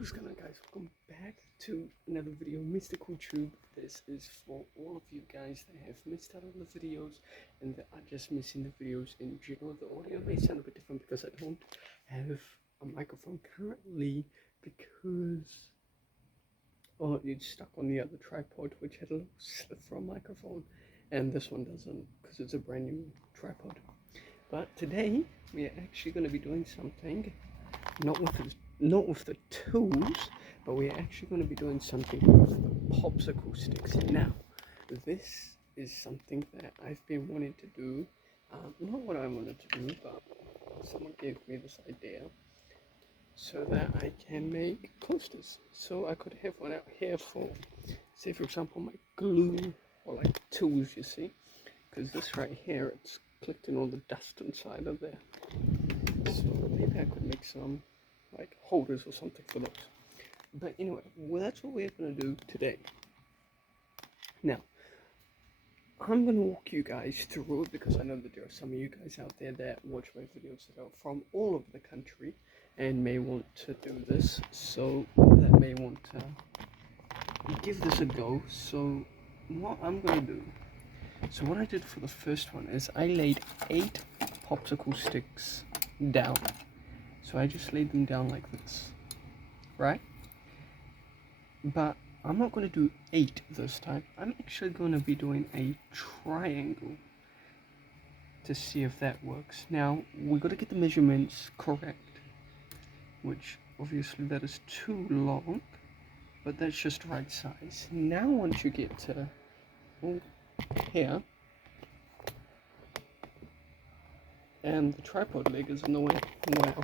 What is going on, guys? Welcome back to another video, Mystical Tube. This is for all of you guys that have missed out on the videos and that are just missing the videos in general. The audio may sound a bit different because I don't have a microphone currently because it's stuck on the other tripod, which had a little slip for a microphone, and this one doesn't because it's a brand new tripod. But today we are actually going to be doing something not with the tools, but we're actually going to be doing something with the popsicle sticks. Now, this is something that I've been wanting to do. Not what I wanted to do, but someone gave me this idea so that I can make coasters. So I could have one out here for, say for example, my glue or like tools, you see. Because this right here, it's collecting all the dust inside of there. So maybe I could make some like holders or something for those. But anyway, well, that's what we're going to do today. Now, I'm going to walk you guys through it because I know that there are some of you guys out there that watch my videos that are from all over the country and may want to do this. So that may want to give this a go. So what I'm going to do, so what I did for the first one is I laid 8 popsicle sticks down. So I just laid them down like this, right? But I'm not going to do 8 this time. I'm actually going to be doing a triangle to see if that works. Now, we've got to get the measurements correct, which obviously that is too long, but that's just right size. Now once you get to here, and the tripod leg is in the way, wow.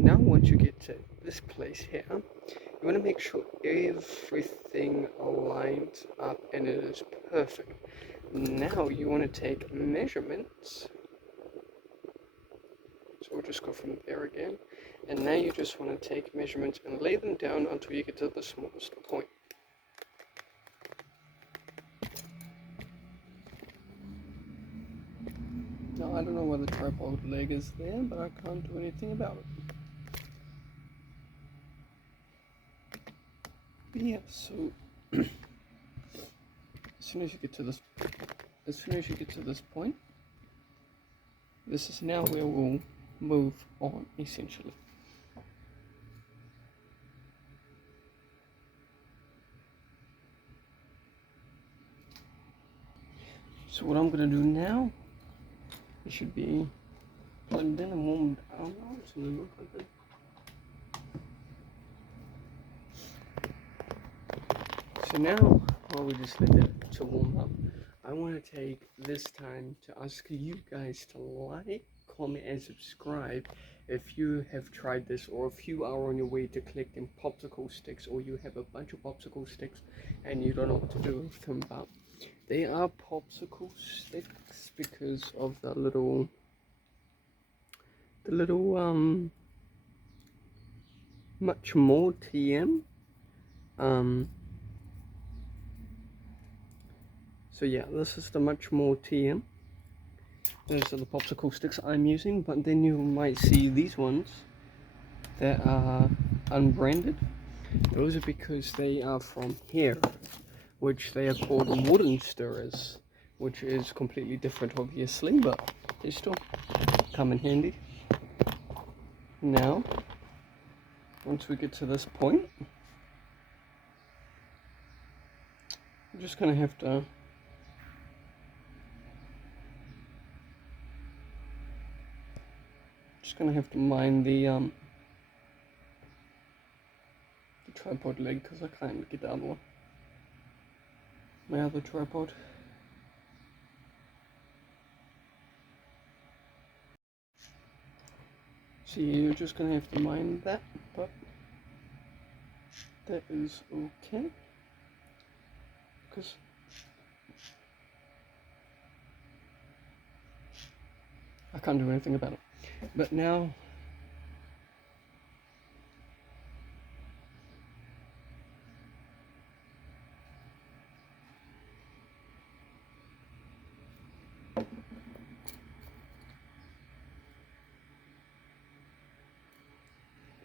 Now once you get to this place here, you want to make sure everything lines up and it is perfect. Now you want to take measurements. So we'll just go from there again. And now you just want to take measurements and lay them down until you get to the smallest point. Now I don't know why the tripod leg is there, but I can't do anything about it. But yeah, so as soon as you get to this point, this is now where we'll move on essentially. So what I'm going to do now, it should be plugged in and warmed. I don't know, it's going to look like that. So now, while we just let that to warm up, I want to take this time to ask you guys to like, comment, and subscribe if you have tried this, or if you are on your way to collecting popsicle sticks, or you have a bunch of popsicle sticks and you don't know what to do with them. But they are popsicle sticks because of the little much more TM. So yeah, this is the much more TM. Those are the popsicle sticks I'm using, but then you might see these ones that are unbranded. Those are because they are from here, which they are called wooden stirrers, which is completely different obviously, but they still come in handy. Now, once we get to this point, I'm just going to have to mine the tripod leg because I can't get the other one. My other tripod. So you're just going to have to mine that, but that is okay. Because I can't do anything about it. But now,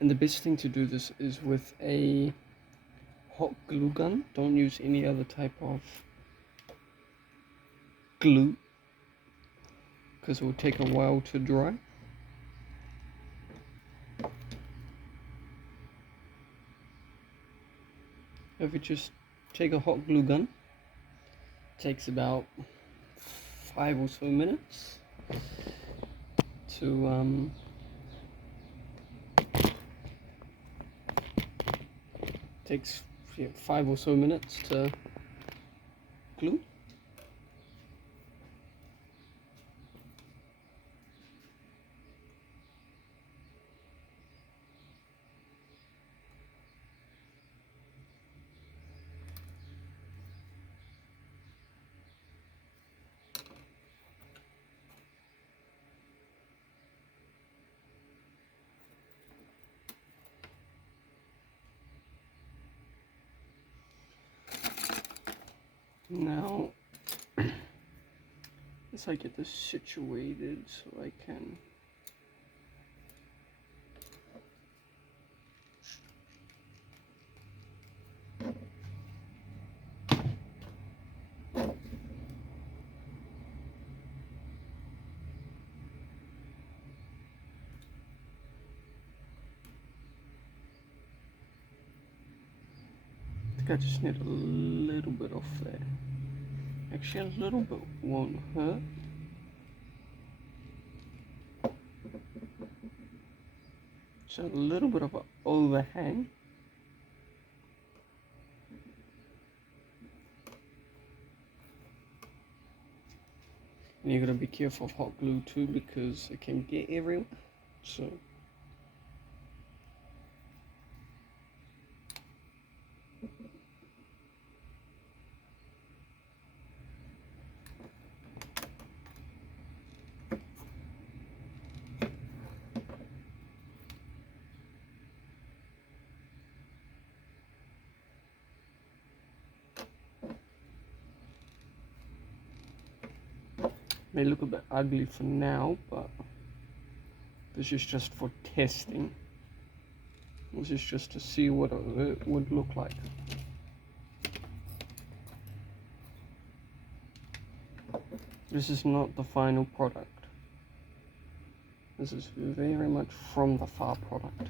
And the best thing to do this is with a hot glue gun. Don't use any other type of glue, because it will take a while to dry. If you just take a hot glue gun, it takes about 5 or so minutes to takes 5 or so minutes to glue. Now, as I get this situated so I can I just need a little bit off there. Actually, a little bit won't hurt. So a little bit of an overhang. And you gotta be careful of hot glue too, because it can get everywhere. So may look a bit ugly for now, but this is just for testing. This is just to see what it would look like. This is not the final product. This is very much from the far product.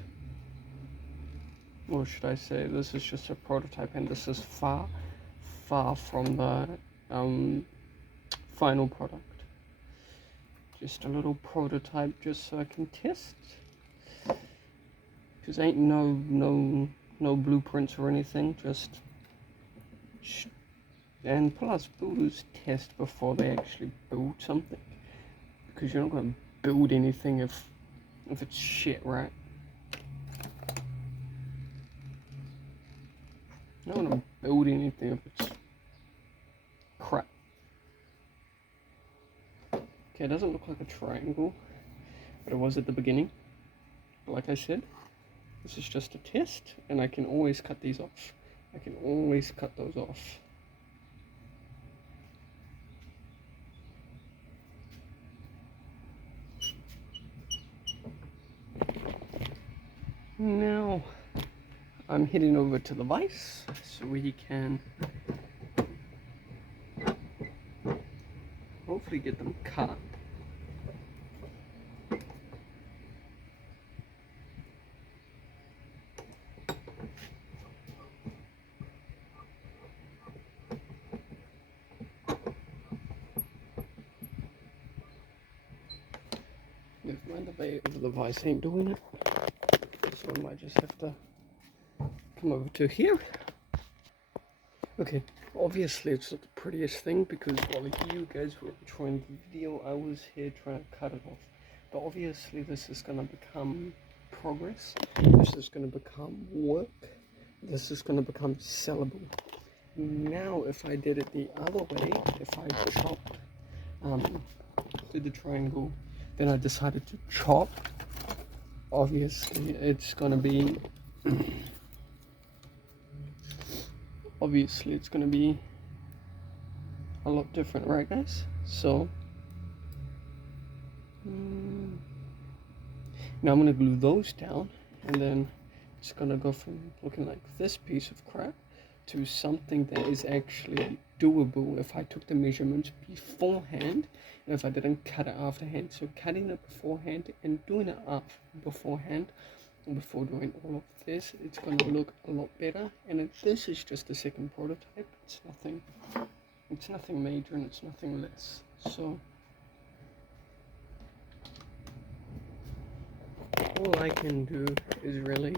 Or should I say, this is just a prototype, and this is far from the final product. Just a little prototype, just so I can test. Because ain't no blueprints or anything. Just and plus, builders test before they actually build something. Because you're not going to build anything if it's shit, right? You're not going to build anything if it's crap. Okay, it doesn't look like a triangle, but it was at the beginning. But like I said, this is just a test, and I can always cut these off. I can always cut those off. Now, I'm heading over to the vise so we can hopefully get them cut. Never mind, the vise ain't doing it, so I might just have to come over to here. Okay, obviously it's not the prettiest thing, because while you guys were enjoying the video, I was here trying to cut it off. But obviously this is going to become progress, this is going to become work, this is going to become sellable. Now if I did it the other way, if I chopped did the triangle, then I decided to chop, obviously it's going to be a lot different, right guys? So now I'm going to glue those down, and then it's gonna go from looking like this piece of crap to something that is actually doable if I took the measurements beforehand and if I didn't cut it afterhand. So cutting it beforehand and doing it up beforehand before doing all of this, it's going to look a lot better. And this is just the second prototype. It's nothing major and it's nothing less. So all I can do is really,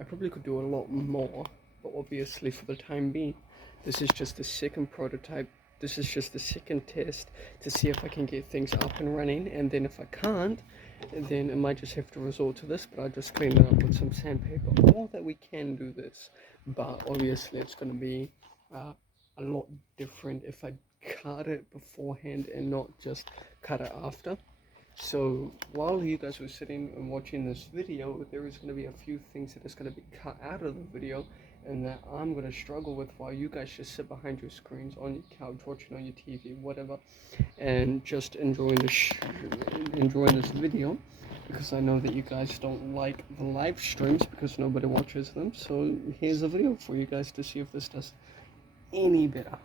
I probably could do a lot more, but obviously for the time being, this is just the second prototype. This is just the second test to see if I can get things up and running, and then if I can't, then I might just have to resort to this, but I'll just clean it up with some sandpaper. Or that we can do this, but obviously it's going to be a lot different if I cut it beforehand and not just cut it after. So while you guys were sitting and watching this video, there is going to be a few things that is going to be cut out of the video and that I'm going to struggle with while you guys just sit behind your screens on your couch, watching on your TV, whatever, and just enjoying this video, because I know that you guys don't like the live streams because nobody watches them. So here's a video for you guys to see if this does any better.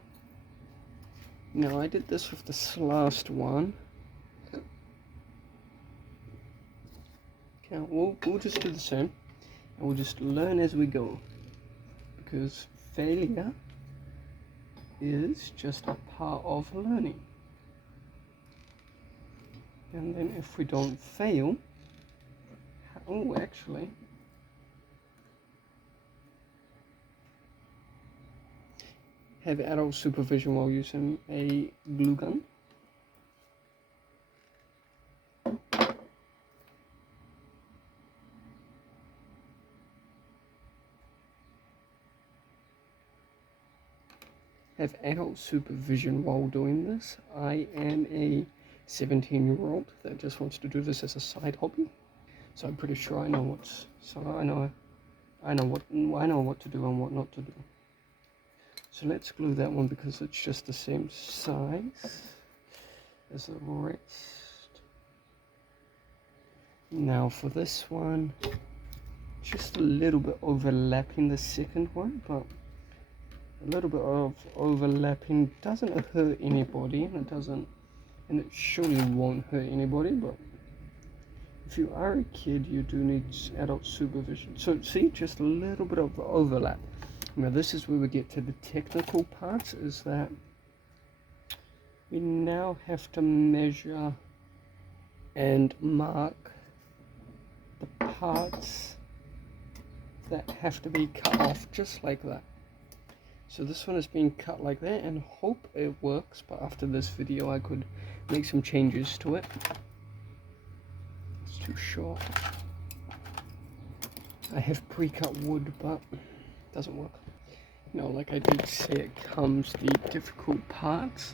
Now I did this with this last one. Okay, we'll just do the same, and we'll just learn as we go, because failure is just a part of learning. And then if we don't fail, actually, have adult supervision while using a glue gun. Have adult supervision while doing this. I am a 17-year-old that just wants to do this as a side hobby, so I'm pretty sure I know what to do and what not to do. So let's glue that one because it's just the same size as the rest. Now for this one, just a little bit overlapping the second one, but a little bit of overlapping doesn't hurt anybody, and it surely won't hurt anybody. But if you are a kid, you do need adult supervision. So see, just a little bit of overlap. Now this is where we get to the technical parts, is that we now have to measure and mark the parts that have to be cut off just like that. So this one is being cut like that, and hope it works, but after this video I could make some changes to it. It's too short. I have pre-cut wood, but it doesn't work. No, like I did say, it comes the difficult parts,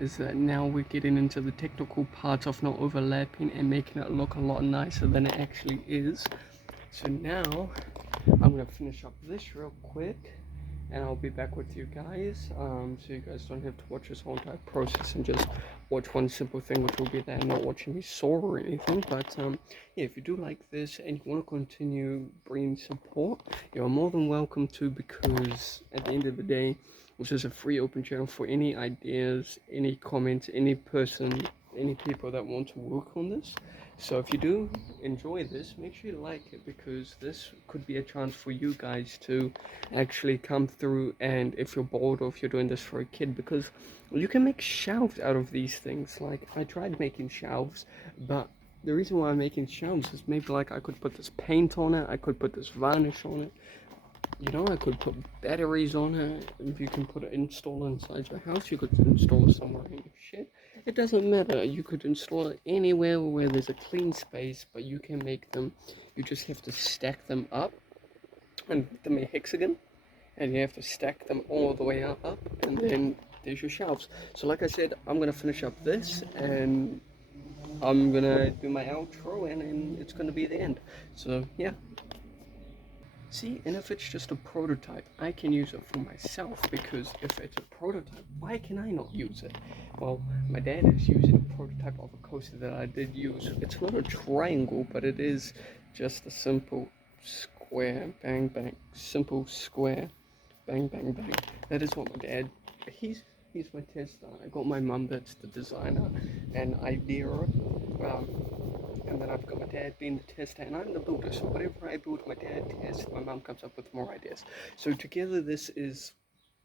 is that now we're getting into the technical parts of not overlapping and making it look a lot nicer than it actually is. So now I'm going to finish up this real quick, and I'll be back with you guys, so you guys don't have to watch this whole entire process and just watch one simple thing, which will be that not watching me saw or anything. But yeah, if you do like this and you want to continue bringing support, you're more than welcome to, because at the end of the day, this is a free open channel for any ideas, any comments, any people that want to work on this. So if you do enjoy this, make sure you like it, because this could be a chance for you guys to actually come through, and if you're bored or if you're doing this for a kid, because you can make shelves out of these things. Like I tried making shelves, but the reason why I'm making shelves is maybe like I could put this paint on it, I could put this varnish on it, you know, I could put batteries on it. If you can install inside your house, you could install it somewhere in your shed. It doesn't matter. You could install it anywhere where there's a clean space, but you can make them. You just have to stack them up and put them in a hexagon, and you have to stack them all the way up, and then there's your shelves. So like I said, I'm gonna finish up this, and I'm gonna do my outro, and then it's gonna be the end. So yeah. See, and if it's just a prototype, I can use it for myself, because if it's a prototype, why can I not use it? Well, my dad is using a prototype of a coaster that I did use. It's not a triangle, but it is just a simple square, bang bang, simple square, bang bang bang. That is what my dad, he's my tester. I got my mum that's the designer and idea, and then I've got my dad being the tester, and I'm the builder. So whatever I build, my dad tests. My mum comes up with more ideas. So together, this is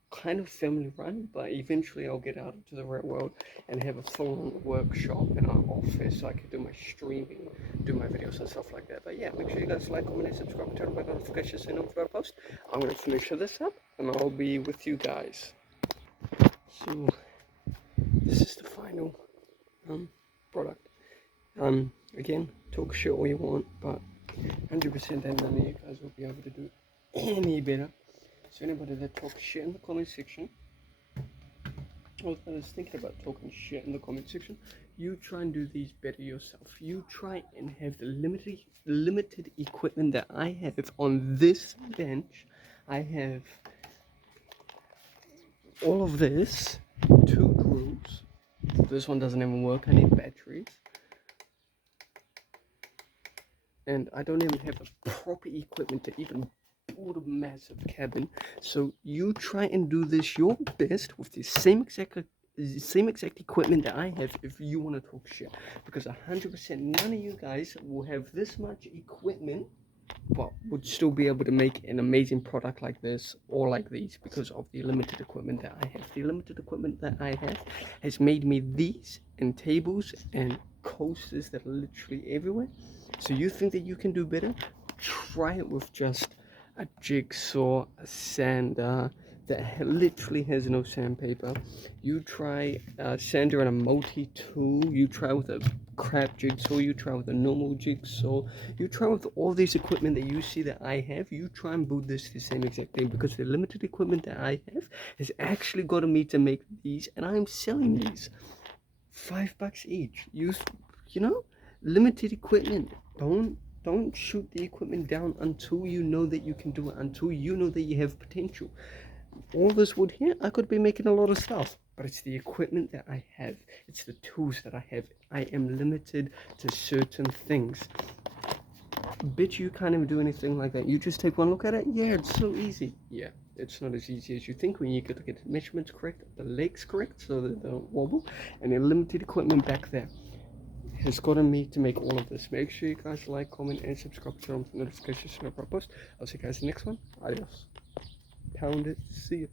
kind of family run, but eventually I'll get out into the real world and have a full-on workshop in our office so I can do my streaming, do my videos and stuff like that. But yeah, make sure you guys like, comment, and subscribe, turn on my notifications so you know when I post. I'm gonna finish this up and I'll be with you guys. So this is the final product. Again, talk shit all you want, but 100% none of you guys will be able to do any better. So anybody that talks shit in the comment section, or that is thinking about talking shit in the comment section, you try and do these better yourself. You try and have the limited equipment that I have on this bench. I have all of this, 2 drills. This one doesn't even work, I need batteries. And I don't even have the proper equipment to even build a massive cabin. So you try and do this your best with the same exact equipment that I have if you want to talk shit. Because 100% none of you guys will have this much equipment but would still be able to make an amazing product like this or like these because of the limited equipment that I have. The limited equipment that I have has made me these and tables and coasters that are literally everywhere. So you think that you can do better? Try it with just a jigsaw, a sander that literally has no sandpaper. You try a sander and a multi-tool. You try with a crap jigsaw. You try with a normal jigsaw. You try with all this equipment that you see that I have. You try and build this the same exact thing because the limited equipment that I have has actually gotten me to make these, and I'm selling these $5 each. You know, limited equipment. Don't shoot the equipment down until you know that you can do it, until you know that you have potential. All this wood here, I could be making a lot of stuff, but it's the equipment that I have. It's the tools that I have. I am limited to certain things. Bet you can't even do anything like that. You just take one look at it. Yeah, it's so easy. Yeah, it's not as easy as you think when you get to get the measurements correct, the legs correct so that they don't wobble, and the limited equipment back there has gotten me to make all of this. Make sure you guys like, comment, and subscribe to notifications whenever I post. I'll see you guys in the next one. Adios. Pound it. See you.